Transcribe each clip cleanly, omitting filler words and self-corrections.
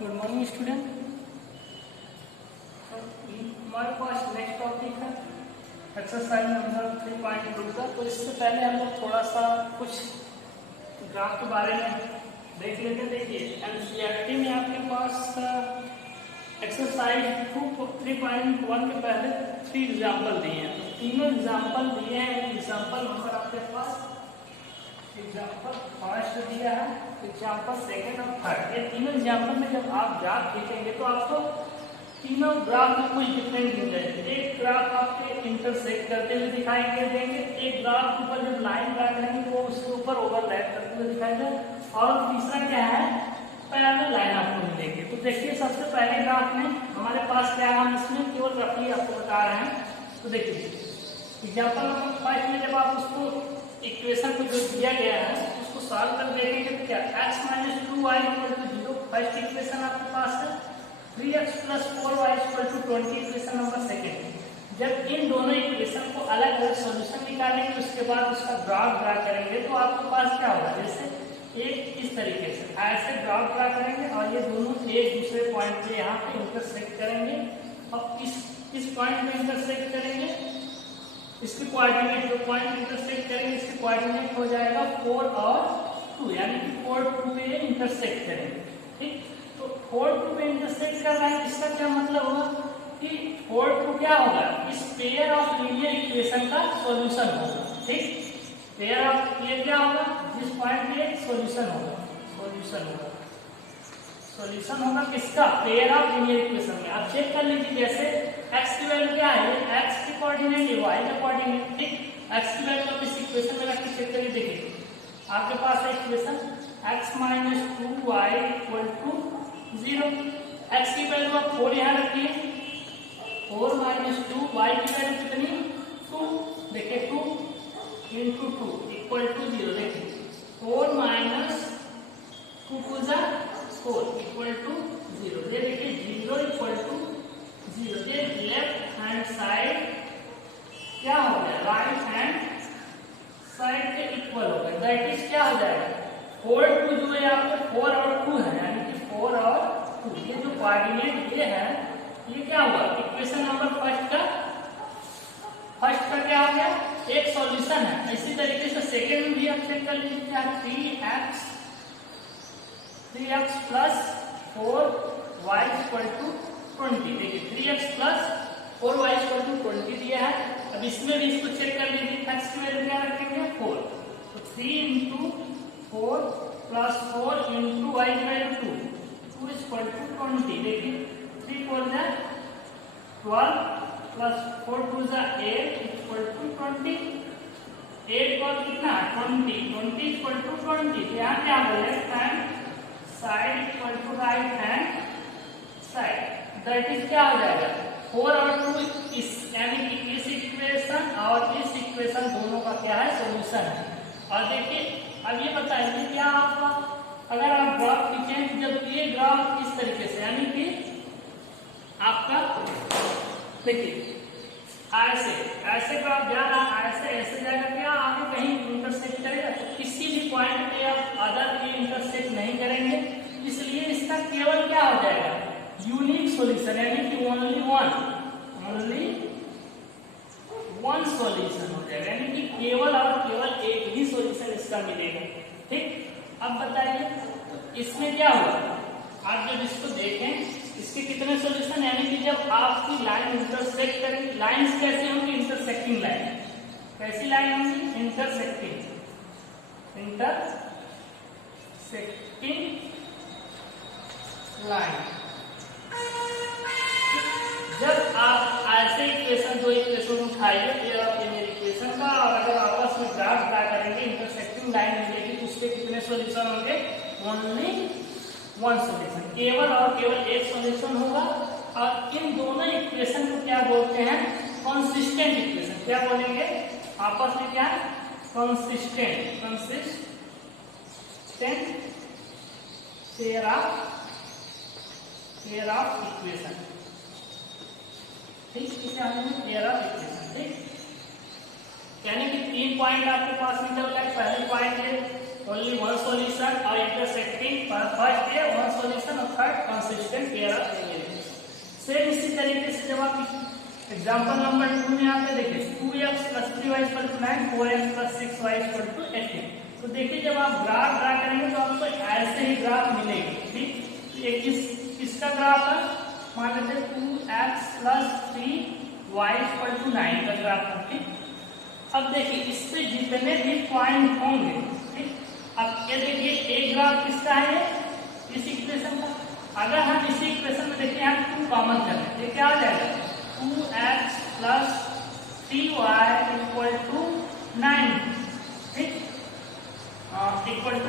Good morning student. हमारे पास next topic है exercise number 3.2 का। तो इससे पहले हम लोग थोड़ा सा कुछ ग्राफ के बारे में देख लेते हैं। देखिए एनसीईआरटी में आपके पास एक्सरसाइज 3.1 के पहले 3 एग्जाम्पल दिए हैं। तो तीनों एग्जाम्पल दिए हैं। एग्जाम्पल नंबर आपके पास एग्जाम्पल फर्स्ट दिया है, एग्जाम्पल सेकेंड और थर्ड। ये तीनों एग्जाम्पल में जब आप ग्राफ खींचेंगे तो आपको तीनों ग्राफ में कुछ डिफरेंस मिल जाएगी। एक ग्राफ आपके इंटरसेक्ट करते हुए दिखाई देंगे, एक ग्राफ के ऊपर जब लाइन ड्रा करेंगे वो उसके ऊपर ओवरलैप करते हुए दिखाई देगा, और तीसरा क्या है, पैरेलल लाइन आपको मिलेगी। तो देखिए सबसे पहले ग्राफ में हमारे पास क्या है, हम इसमें केवल रफली आपको बता रहे हैं। तो देखिए एग्जाम्पल नंबर 5 में जब आप उसको इक्वेशन को जो दिया गया है उसको सॉल्व कर देखेंगे तो क्या x - 2y = 0 फर्स्ट इक्वेशन आपके पास है, 3x + 4y = 20 equation number second. जब इन दोनों इक्वेशन को अलग अलग सॉल्यूशन निकालेंगे उसके बाद उसका ग्राफ ड्रा करेंगे तो आपके पास क्या होगा, जैसे एक इस तरीके से ऐसे ग्राफ ड्रा करेंगे और ये दोनों एक दूसरे पॉइंट पे यहाँ पे इंटरसेक्ट करेंगे और इस पॉइंट में इंटरसेक्ट करेंगे। इसके कोऑर्डिनेट जो पॉइंट इंटरसेक्ट करेंगे इसके कोऑर्डिनेट हो जाएगा 4 और 2, यानी कि 4 2 पे इंटरसेक्ट करेंगे। ठीक, तो 4 2 पे इंटरसेक्ट कर रहा है, इसका क्या मतलब होगा कि 4 2 क्या होगा, इस पेयर ऑफ लीनियर इक्वेशन का सॉल्यूशन होगा। ठीक, पेयर ऑफ ये क्या होगा, जिस पॉइंट पे सॉल्यूशन होगा, सॉल्यूशन होगा किसका, पेयर ऑफ लीनियर इक्वेशन में। आप चेक कर लीजिए, जैसे x की वैल्यू क्या है, x की कोऑर्डिनेट है, y का कोऑर्डिनेट। ठीक, x की वैल्यू आप इस इक्वेशन में रख के चेक करके देखिए, आपके पास है इक्वेशन x - 2y = 0। x की वैल्यू आप 4 यहाँ रखिए, 4 - 2, y की वैल्यू कितनी 2, देखिए 2 × 2 = 0। देखिए 4 - 2 × 4 = 0। ये देखिए 0 = 0। ये लेफ्ट हैंड साइड क्या हो गया, राइट हैंड साइड के इक्वल हो गया। दैट इज क्या हो जाएगा, 4 2 जो है आपको 4 और 2 है, यानी कि 4 और 2। ये जो कोऑर्डिनेट ये है, ये क्या हुआ, इक्वेशन नंबर फर्स्ट का क्या हो गया, एक सॉल्यूशन है। इसी तरीके से सेकेंड में भी आप चेक कर लीजिए, क्या 3x + 4y = 20। देखिए 3x + 4y = 20 दिया है। अब इसमें भी इसको चेक कर लीजिए, x की वैल्यू क्या रखेंगे 4, तो 3 × 4 + 4 × y की वैल्यू 2 = 20। देखिए 3 4 12 + 4 2 8 = 20। 8 और कितना 20 = 20। यहाँ क्या होगा, left hand side = right hand side. That is क्या हो जाएगा, 4 और 2 इस यानी कि इस इक्वेशन और इस इक्वेशन दोनों का क्या है, सॉल्यूशन है। और देखिए अब ये बताइए, क्या आपका अगर आप ग्राफ खींचें, जब ये ग्राफ इस तरीके से यानी कि आपका देखिए ऐसे ग्राफ जा रहा है, ऐसे जाएगा, क्या आगे कहीं इंटरसेक्ट करेगा, तो किसी भी पॉइंट पे आप अदर ये इंटरसेक्ट नहीं करेंगे, इसलिए इसका केवल क्या हो जाएगा, यूनिक सॉल्यूशन, यानी कि ओनली वन सॉल्यूशन हो जाएगा, यानी कि केवल और केवल एक ही सॉल्यूशन इसका मिलेगा। ठीक, अब बताइए इसमें क्या हुआ, आप जब इसको देखें इसके कितने सॉल्यूशन, यानी कि जब आपकी लाइन इंटरसेक्ट करेंगे, लाइंस कैसे होंगी, इंटरसेक्टिंग लाइन। कैसी लाइन होंगी, इंटरसेक्टिंग लाइन। जब आप ऐसे इक्वेशन दो इक्वेशन उठाइए लीनियर इक्वेशन का, और अगर आपस में ग्राफ ड्रा करेंगे इंटरसेक्टिंग लाइन मिलेगी, तो उसके कितने सॉल्यूशन होंगे, ओनली वन सॉल्यूशन, केवल और केवल एक सॉल्यूशन होगा। और इन दोनों इक्वेशन को क्या बोलते हैं, कंसिस्टेंट इक्वेशन। क्या बोलेंगे आपस में, क्या कंसिस्टेंट पेयर ऑफ इक्वेशन। ठीक, इसे हम पेयर ऑफ इक्वेशन। ठीक, यानी कि 3 पॉइंट आपके पास निकल गए। पहले पॉइंट है ओनली वन सॉल्यूशन और इंटरसेक्टिंग फर्स्ट है वन सॉल्यूशन और third consistent pair of linear. Same इसी तरीके से जब आप एग्जांपल नंबर 2 में आते देखिए 2x + 3y = 9, 4x + 6y = 18। तो देखिए जब आप ग्राफ ड्रा करेंगे तो आपको ऐसे ही ग्राफ मिलेगी, ठीक। ये किसका ग्राफ है, मान लेते हैं 2x + 3y = 9 का ग्राफ है, ठीक। अब देखिए इस पे जितने भी पॉइंट होंगे, ठीक। अब ये देखिए एक ग्राफ किसका है, इस इक्वेशन का। अगर हम इसी इक्वेशन में देखिए हम 2 कॉमन कर लें, ये क्या आ जाएगा 2x + 3y = 9, ठीक, इक्वल टू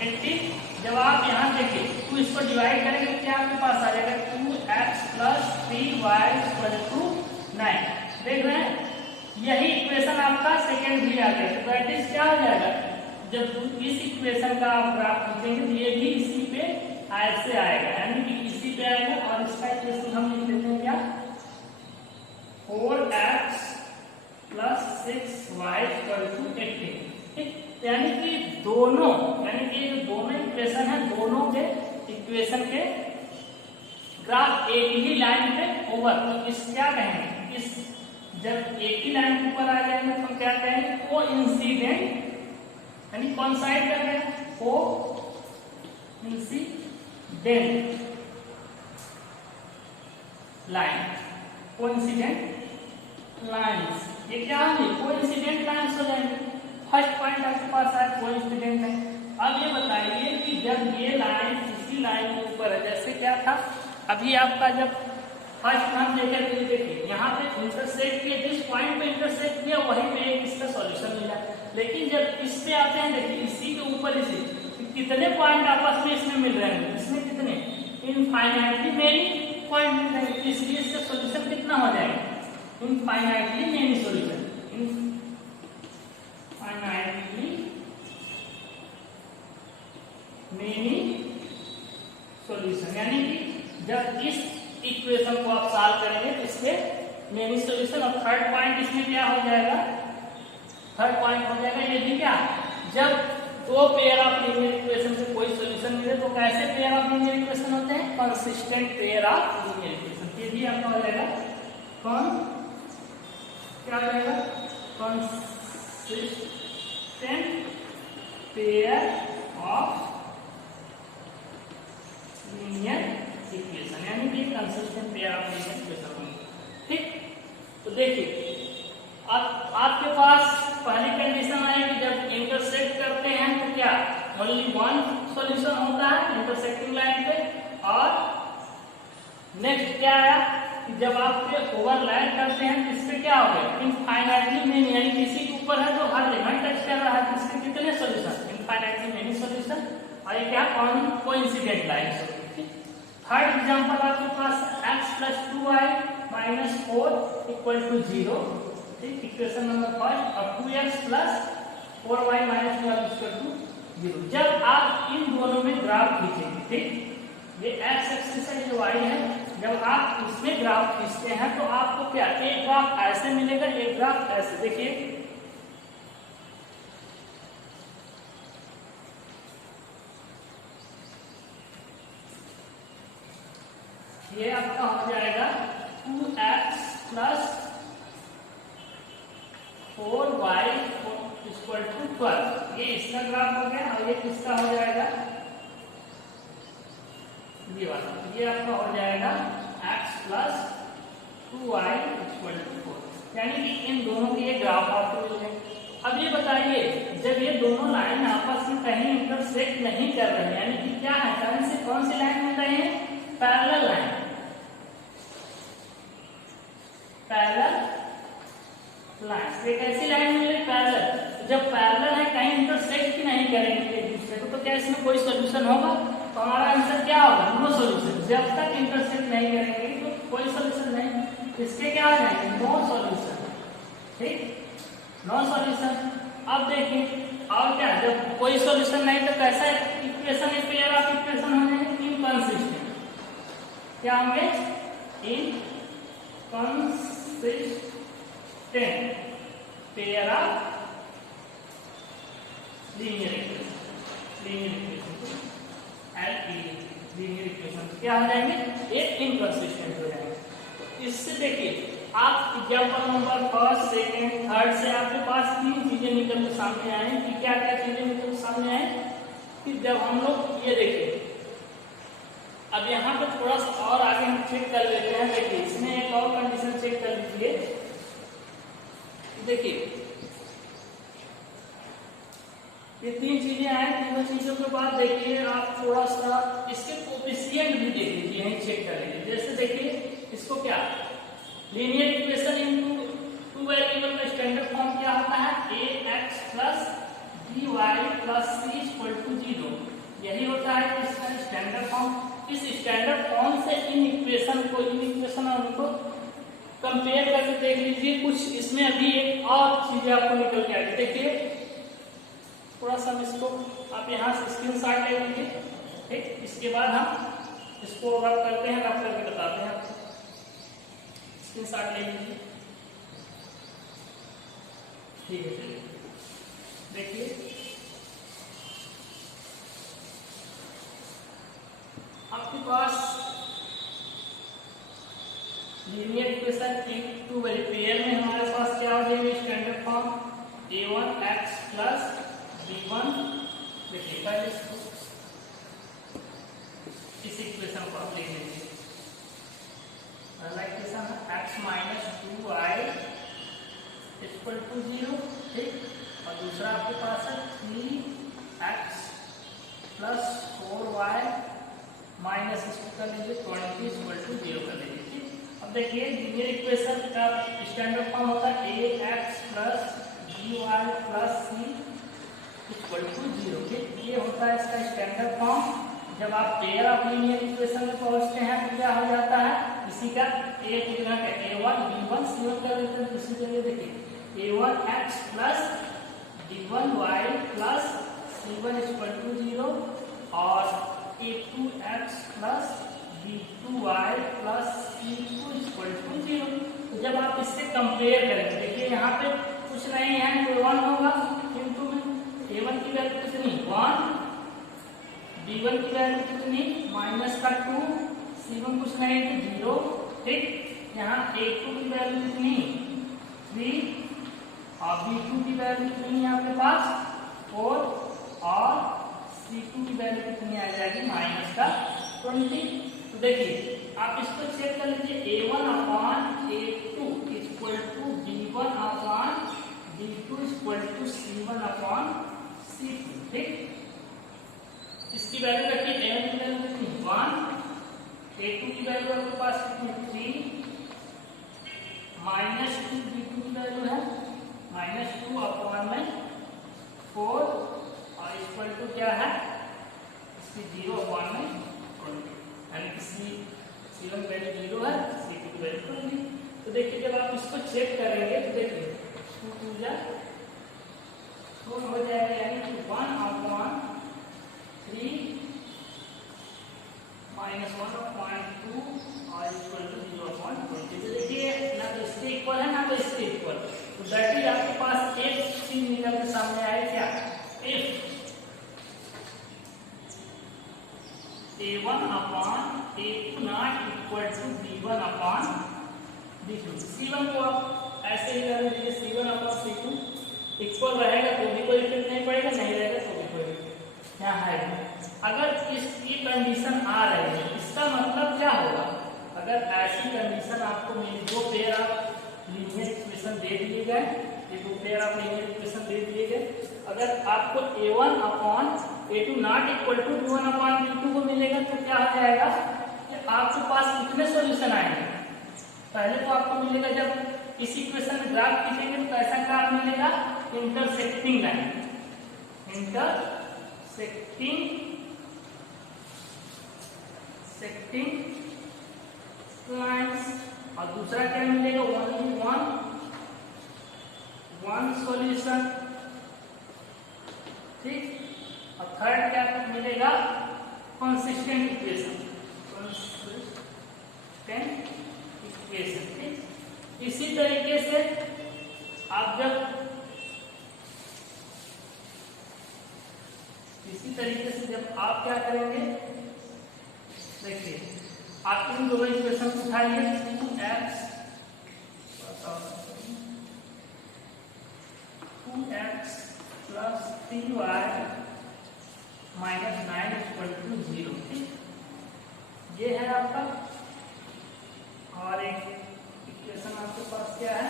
18। जब आप यहाँ देखिए 2 इसको डिवाइड करेंगे क्या आपके पास आ जाएगा 2x + 3y = 9। देख रहे हैं, यही इक्वेशन आपका सेकेंड भी आ गया। तो दैट इज क्या हो जाएगा, जब इस इक्वेशन का आप ग्राफ लिखेंगे तो ये भी इसी पे ऐसे आएगा, यानी कि इसी पे आएगा। और इसका इक्वेशन हम लिख लेते हैं क्या 4x + 6y = 18, ठीक। यानी कि दोनों इक्वेशन है, दोनों के इक्वेशन के ग्राफ एक ही लाइन पे ओवर, तो इस क्या कहेंगे, इस जब एक ही लाइन ऊपर आ जाएंगे तो क्या कहेंगे कोइंसिडेंट, यानी कोइंसाइड कर रहे हैं, कोइंसिडेंट लाइन, कोइंसिडेंट लाइंस। ये क्या होंगे कोइंसिडेंट लाइंस हो जाएंगे। फर्स्ट पॉइंट आपके पास है कोइंसिडेंट है। अब ये बताइए कि जब ये लाइन इसी लाइन के ऊपर है, जैसे क्या था अभी आपका जब फर्स्ट हम देखे तो देखिए यहाँ पे इंटरसेक्ट किया, जिस पॉइंट पे इंटरसेक्ट किया वहीं पे एक इसका सॉल्यूशन मिला। लेकिन जब इस पे आते हैं देखिए इसी के ऊपर इसी कितने पॉइंट आपस में इसमें मिल रहे हैं, इसमें कितने इनफाइनाइटली मेनी पॉइंट मिल रहे हैं, इसलिए इसका सॉल्यूशन कितना हो जाएगा infinitely many solution, infinitely many solution. यानी कि जब इस इक्वेशन को आप सॉल्व करेंगे तो इसके मेनी सॉल्यूशन। और थर्ड पॉइंट इसमें क्या हो जाएगा, थर्ड पॉइंट हो जाएगा ये भी क्या, जब दो पेयर ऑफ लीनियर इक्वेशन से कोई सॉल्यूशन मिले तो कैसे पेयर ऑफ लीनियर इक्वेशन होते हैं consistent pair of linear equation. ये भी आपका हो जाएगा क्या हो जाएगा consistent pair of linear equation, यानी कि consistent pair of linear equation होंगे, ठीक। तो देखिए अब आपके पास पहली कंडीशन है कि जब इंटरसेक्ट करते हैं तो क्या ओनली वन सॉल्यूशन होता है इंटरसेक्टिंग लाइन पे। और नेक्स्ट क्या है कि जब आप ओवरलैप करते हैं तो इससे क्या हो गया इनफाइनाइटली मेनी, यानी किसी के ऊपर है जो हर जगह टच कर रहा है, इसके कितने सॉल्यूशन इनफाइनाइटली मेनी सॉल्यूशन। और ये क्या कोइंसिडेंट लाइन। थर्ड एग्जांपल आपके पास x + 2y - 4 = 0, ठीक। Equation number first. और 2x + 4y - 12 = 0। जब आप इन दोनों में ग्राफ खींचेंगे, ठीक, ये x एक्सिस है ये y है, जब आप इसमें ग्राफ खींचते हैं तो आपको क्या एक ग्राफ ऐसे मिलेगा, एक ग्राफ ऐसे। देखिए ये आपका हो जाएगा 2x + 4y = 12। ये इसका ग्राफ हो गया। और ये किसका हो जाएगा ये वाला, ये आपका हो जाएगा x + 2y = 4, यानी कि इन दोनों के ये ग्राफ आपको मिल गए। अब ये बताइए जब ये दोनों लाइन आपस में कहीं इंटरसेक्ट नहीं कर रहे हैं, यानी कि क्या है कौन सी लाइन मिल रही है पैरेलल लाइन, पैरेलल लाइन। एक ऐसी लाइन मिल रही पैरेलल, जब पैरेलल है कहीं इंटरसेक्ट ही नहीं करेंगे एक दूसरे को तो क्या इसमें कोई सॉल्यूशन होगा, तो हमारा आंसर क्या होगा नो सॉल्यूशन। जब तक इंटरसेक्ट नहीं करेंगे तो कोई सॉल्यूशन नहीं, इसके क्या आ जाएंगे नो सॉल्यूशन, ठीक, नो सॉल्यूशन। अब देखिए और क्या, जब कोई सॉल्यूशन नहीं तो कैसा इक्वेशन है पेयर ऑफ इक्वेशन होंगे इनकंसिस्टेंट, क्या होंगे inconsistent pair of linear equation, linear equation linear equation क्या हो जाएंगे, ये इनकंसिस्टेंट हो जाएंगे। इससे देखिए आप example number first second third से आपके पास तीन चीजें निकल के सामने आए कि क्या क्या चीजें निकल के सामने आए कि जब हम लोग ये देखिए अब यहाँ पे थोड़ा सा और आगे हम चेक कर लेते हैं। देखिए इसमें एक और कंडीशन चेक कर लीजिए। देखिए ये तीन चीजें आए, तीनों चीजों के बाद देखिए आप थोड़ा सा इसके कोएफिशिएंट भी देख लीजिए, यहीं चेक कर लीजिए। जैसे देखिए इसको क्या linear equation into two variable का स्टैंडर्ड फॉर्म क्या होता है, ax plus by plus c equal to 0, यही होता है इसका स्टैंडर्ड फॉर्म। इस स्टैंडर्ड फॉर्म से इन इक्वेशन और उनको कंपेयर करके देख लीजिए। कुछ इसमें अभी एक और चीजें आपको निकल के आएगी। देखिए थोड़ा सा इसको आप यहाँ से स्क्रीनशॉट ले लीजिए, ठीक। इसके बाद हम इसको रब करते हैं, रब करके बताते हैं आपको। स्क्रीनशॉट ले लीजिए, ठीक है। चलिए देखिए आपके पास linear equation in two pair में हमारे पास क्या हो जाएगा standard form a1x plus b1। देखिए पहले इसको इस इक्वेशन को आप लिख लीजिए। पहला इक्वेशन है x minus 2y equal to 0, ठीक। और दूसरा आपके पास है 3x प्लस 4y माइनस इसको कर लीजिए 20 इक्वल टू 0 कर लीजिए, ठीक। अब देखिए लीनियर इक्वेशन का स्टैंडर्ड फॉर्म होता है ax plus by plus c equal to 0, ठीक। ये होता है इसका स्टैंडर्ड फॉर्म। जब आप पेयर ऑफ लीनियर इक्वेशन में पहुंचते हैं तो क्या हो जाता है, इसी का एक गुणक a1 b1 c1 कर देते हैं। इसी तरह देखिए a1x plus b1y plus c1 equal to 0 और a2x plus b2y plus c2 equal to 0। तो जब आप इससे कंपेयर करेंगे, देखिए यहाँ पे कुछ नहीं है तो 1 होगा, किंतु a1 की वैल्यू कितनी 1, b1 की वैल्यू कितनी माइनस का 2, c1 कुछ नहीं तो 0, ठीक। यहाँ a2 की वैल्यू कितनी 3 और b2 की वैल्यू कितनी है आपके पास 4 और c2 की वैल्यू कितनी आ जाएगी माइनस का 20। तो देखिए आप इसको चेक कर लीजिए a1 upon a2 equal to b1 upon b2 equal to c1 upon c2, ठीक। इसकी वैल्यू रखिए a1 की वैल्यू कितनी 1, a2 की वैल्यू आपके पास कितनी 3 माइनस 2 b2 की वैल्यू है माइनस 2 अपॉन में 4 और इक्वल टू क्या है इसकी 0 अपॉन में 20, यानी कि c1 वैल्यू 0 है, c2 की वैल्यू 20। तो देखिए जब आप इसको चेक करेंगे तो देखिए 2 2 4 हो जाएगा, यानी कि 1 अपॉन 3 माइनस 1 अपॉन 2 और इक्वल टू 0 अपॉन 20। तो देखिए ना तो इसके इक्वल है ना तो इसके इक्वल। तो दैट इज आपके पास एक चीज निकल के सामने आए क्या, if a1 upon a2 not equal to b1 upon b2। c1 को आप ऐसे ही कर लीजिए, c1 अपॉन c2 इक्वल रहेगा तो भी कोई इफेक्ट नहीं पड़ेगा, नहीं रहेगा तो भी कोई इफेक्ट यहाँ है। अगर इसकी कंडीशन आ रही है इसका मतलब क्या होगा, अगर ऐसी कंडीशन आपको मिली, दो पेयर आप लीनियर इक्वेशन दे दिए गए, ये दो पेयर आप लीनियर इक्वेशन दे दिए गए, अगर आपको a1 upon a2 not equal to b1 upon b2 को मिलेगा तो क्या हो जाएगा कि आपके पास कितने सॉल्यूशन आएंगे। पहले तो आपको मिलेगा जब इस इक्वेशन में ग्राफ खींचेंगे तो कैसा ग्राफ मिलेगा, इंटरसेक्टिंग लाइन, सेक्टिंग लाइंस। और दूसरा क्या मिलेगा ओनली वन सॉल्यूशन, ठीक। और थर्ड क्या मिलेगा कंसिस्टेंट इक्वेशन, ठीक। इसी तरीके से आप जब तरीके से जब आप क्या करेंगे, देखिए आप इन दोनों इक्वेशन को उठाइए, 2x plus 3y minus 9 equal to 0। ठीक, ये है आपका। और एक इक्वेशन आपके पास क्या है,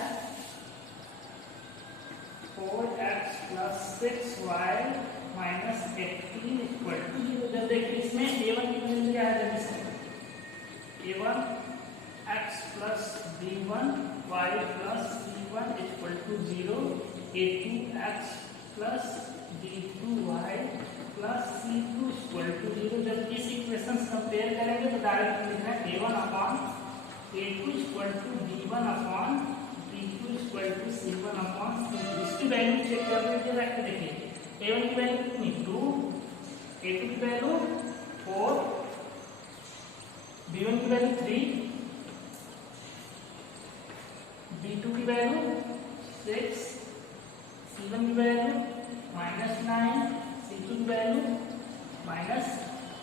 4x plus 6y minus 18 equal to 0। जब देखिए इसमें a1 की वैल्यू क्या है, जब इसमें a1 x plus b1 y plus c1 equal to 0, a2 x plus b2 y plus c2 equal to 0। जब इस इक्वेशन कंपेयर करेंगे तो डायरेक्ट लिखना है a1 upon a2 equal to b1 upon b2 equal to c1 upon c2। इसकी value check कर लीजिए, रख के देखिए a1 की वैल्यू कितनी 2, a2 की वैल्यू 4, b1 की वैल्यू 3, b2 की वैल्यू 6, c1 की वैल्यू -9, c2 की वैल्यू -18।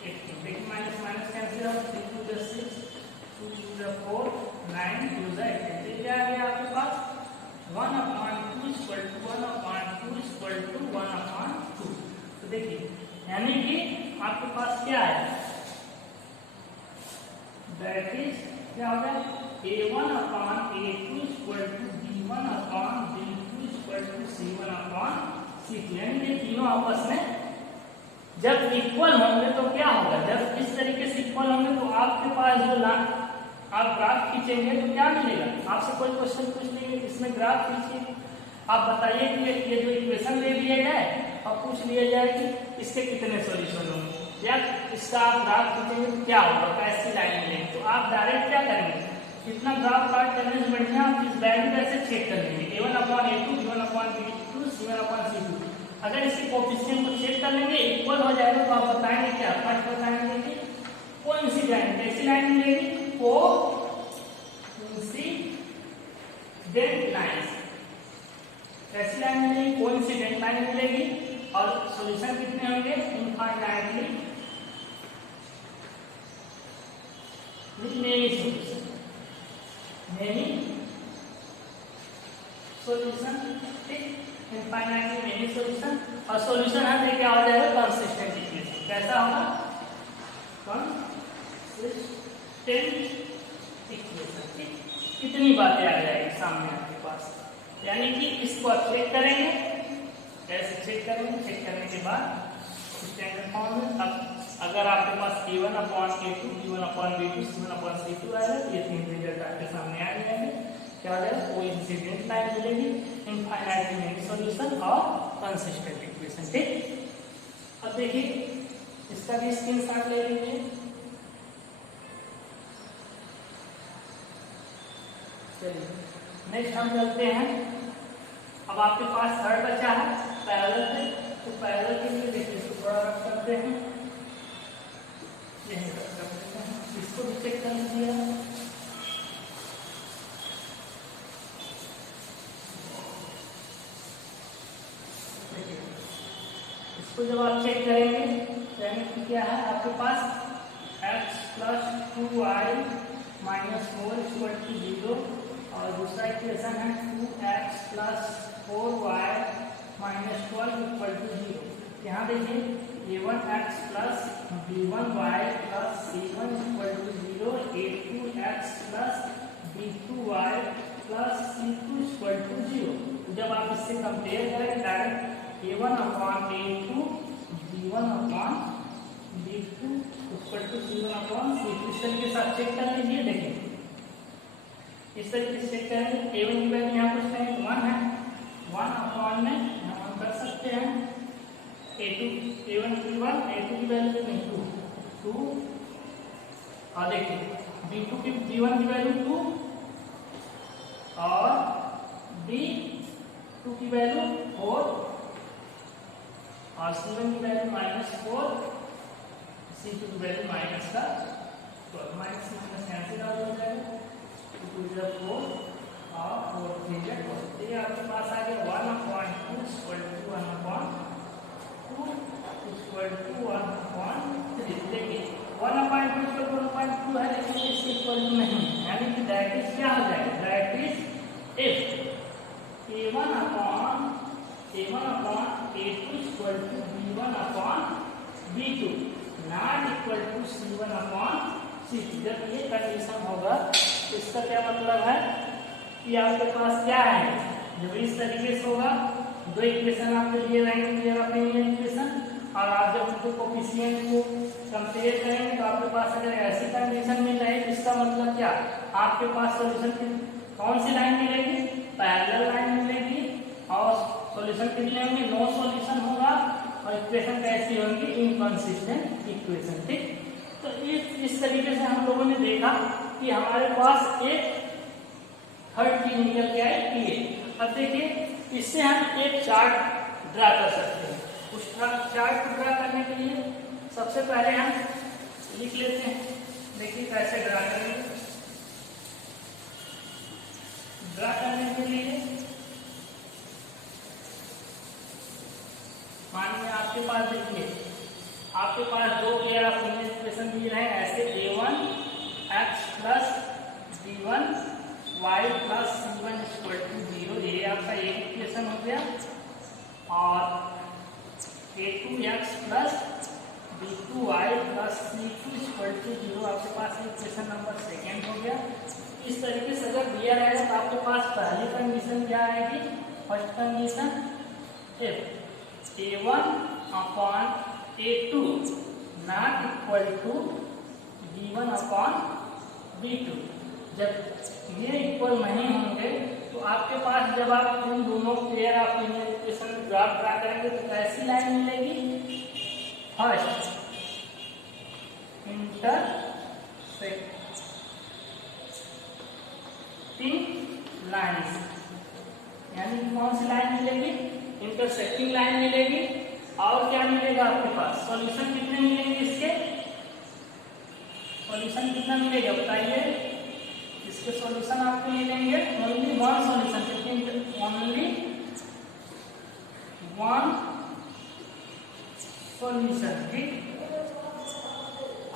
देखिए माइनस माइनस कैंसिल हो, 3 2 जा 6, 2 2 4, 9 2 जा 18। तो क्या आ गया आपके पास 1/2 इक्वल टू 1/2 इक्वल टू 1/2। तो देखिए यानी कि आपके पास क्या है, दैट इज क्या होगा a1 upon a2 equal to b1 upon b2 equal to c1 upon c2। यानी कि तीनों आपस में जब इक्वल होंगे तो क्या होगा, जब इस तरीके से इक्वल होंगे तो आपके पास जो आप ग्राफ खींचेंगे तो क्या मिलेगा, आपसे कोई क्वेश्चन पूछ लेंगे इसमें ग्राफ खींचिए, आप बताइए कि ये जो इक्वेशन ले लिया जाए और पूछ लिया जाए कि इसके कितने सॉल्यूशन होंगे, या इसका आप ग्राफ खींचेंगे तो क्या होगा, कैसी लाइन मिलेगी। तो आप डायरेक्ट क्या करेंगे, इतना ग्राफ प्लॉट करने से बढ़िया आप इस वैल्यू कैसे चेक कर लेंगे, a1 upon a2, b1 upon b2, c1 upon c2। अगर इसके कोएफिशिएंट को चेक कर लेंगे इक्वल हो जाएगा तो आप बताएंगे क्या, फर्स्ट बताएंगे कि कौन सी लाइन, कैसी लाइन मिलेगी, कोइंसिडेंट लाइन, कैसी लाइन मिलेगी, कोइंसिडेंट लाइन मिलेगी। और सॉल्यूशन कितने होंगे, infinitely many solution, many solution, ठीक, इनफाइनाइटली मेनी सॉल्यूशन। और सॉल्यूशन है क्या हो जाएगा, कंसिस्टेंट इक्वेशन। कैसा होगा, कंसिस्टेंट इक्वेशन। ठीक, कितनी बातें आ जाएगी सामने आपके पास, यानी कि इसको आप चेक करेंगे, कैसे चेक करेंगे, चेक करने के बाद स्टैंडर्ड फॉर्म में अब अगर आपके पास a1 upon a2, b1 upon b2, c1 upon c2 आएगा तो ये तीन रिजल्ट आपके सामने आ जाएंगे। क्या हो जाएगा, कोइंसिडेंट लाइन मिलेगी, इनफाइनाइटली मेनी सॉल्यूशन और कंसिस्टेंट इक्वेशन। ठीक, अब देखिए इसका भी स्क्रीनशॉट ले लीजिए। चलिए नेक्स्ट हम चलते हैं, अब आपके पास थर्ड बचा है पैरेलल पे, तो पैरेलल के लिए देखिए इसको थोड़ा रख करते हैं, यही रख करते हैं, इसको भी चेक कर लीजिए। इसको जब आप चेक करेंगे यानी कि क्या है आपके पास x plus 2y minus 4 equal to 0, और दूसरा इक्वेशन है 2x plus 4y minus 12 equal to 0। यहाँ देखिए a1x plus b1y plus c1 equal to 0, a2x plus b2y plus c2 equal to 0। जब आप इससे कंपेयर करें direct a1 upon a2, b1 upon b2 equal to c1 upon c2, इस तरीके से आप चेक कर लीजिए। देखिए इस तरीके से चेक करेंगे, a1 की वैल्यू यहाँ कुछ नहीं 1 है, 1 अपॉन में हम कर सकते हैं a1 की 1, a2 की वैल्यू कितनी 2, और देखिए b1 की वैल्यू 2 और b2 की वैल्यू 4 और c1 की वैल्यू -4, c2 की वैल्यू माइनस का, तो माइनस माइनस कैंसिल आउट हो जाएगा, 2 4 4 और 4 3 4। ये आपके पास आ गया 1/2 equal to 1/2 equal to B2 not equal to C1 upon C2। जब ये कंडीशन होगा तो इसका क्या मतलब है कि आपके पास क्या है, जब इस तरीके से होगा दो इक्वेशन आपके लिए रहेंगे क्लियर ऑपिनियन इक्वेशन, और आप जब उनको कोफिशिएंट को कंपेयर करेंगे तो आपके पास अगर ऐसी कंडीशन मिल रही है इसका मतलब क्या, आपके पास सॉल्यूशन कौन सी लाइन मिलेगी, पैरेलल लाइन मिलेगी, और सॉल्यूशन कितने होंगे, नो सॉल्यूशन होगा, और इक्वेशन कैसी होंगी, इनकंसिस्टेंट इक्वेशन। ठीक, तो इस तरीके से हम लोगों ने देखा कि हमारे पास एक थर्ड चीज निकल के आए कि अब देखिए इससे हम एक चार्ट ड्रा कर सकते हैं। उस चार्ट को ड्रा करने के लिए सबसे पहले हम लिख लेते हैं, देखिए कैसे ड्रा करेंगे। ड्रा करने के लिए मानिए आपके पास, देखिए आपके पास दो पेयर ऑफ इक्वेशन दिए हैं ऐसे, A1 x plus B1 y plus C1 equal to 0, ये आपका एक इक्वेशन हो गया, और A2 x plus B2 y plus C2 equal to 0 आपके पास इक्वेशन नंबर सेकेंड हो गया। इस तरीके से अगर दिया रहेगा तो आपके पास पहली कंडीशन क्या आएगी, first condition if A1 upon A2 not equal to B1 upon B2, जब ये इक्वल नहीं होंगे तो आपके पास जब आप इन दोनों pair of equation graph draw करेंगे तो कैसी लाइन मिलेगी, फर्स्ट इंटरसेक्टिंग लाइन्स, यानी कौन सी लाइन मिलेगी, इंटरसेक्टिंग लाइन मिलेगी, और क्या मिलेगा आपके पास, सॉल्यूशन कितने मिलेंगे इसके, सॉल्यूशन कितना मिलेगा बताइए, इसके सॉल्यूशन आपको मिलेंगे only one solution, only one solution. ठीक,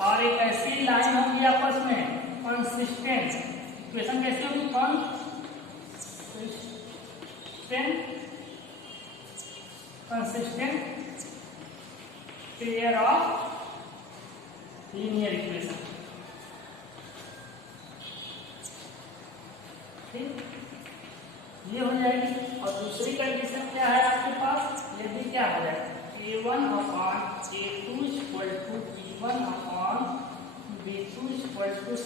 और एक ऐसी लाइन होगी आपस में कंसिस्टेंट, इक्वेशन कैसी होगी, consistent pair of linear equation. ठीक, ये हो जाएगी। और दूसरी कंडीशन क्या है आपके पास, ये भी क्या हो जाएगा, A1 upon A2 equal to B1 upon B2 equal to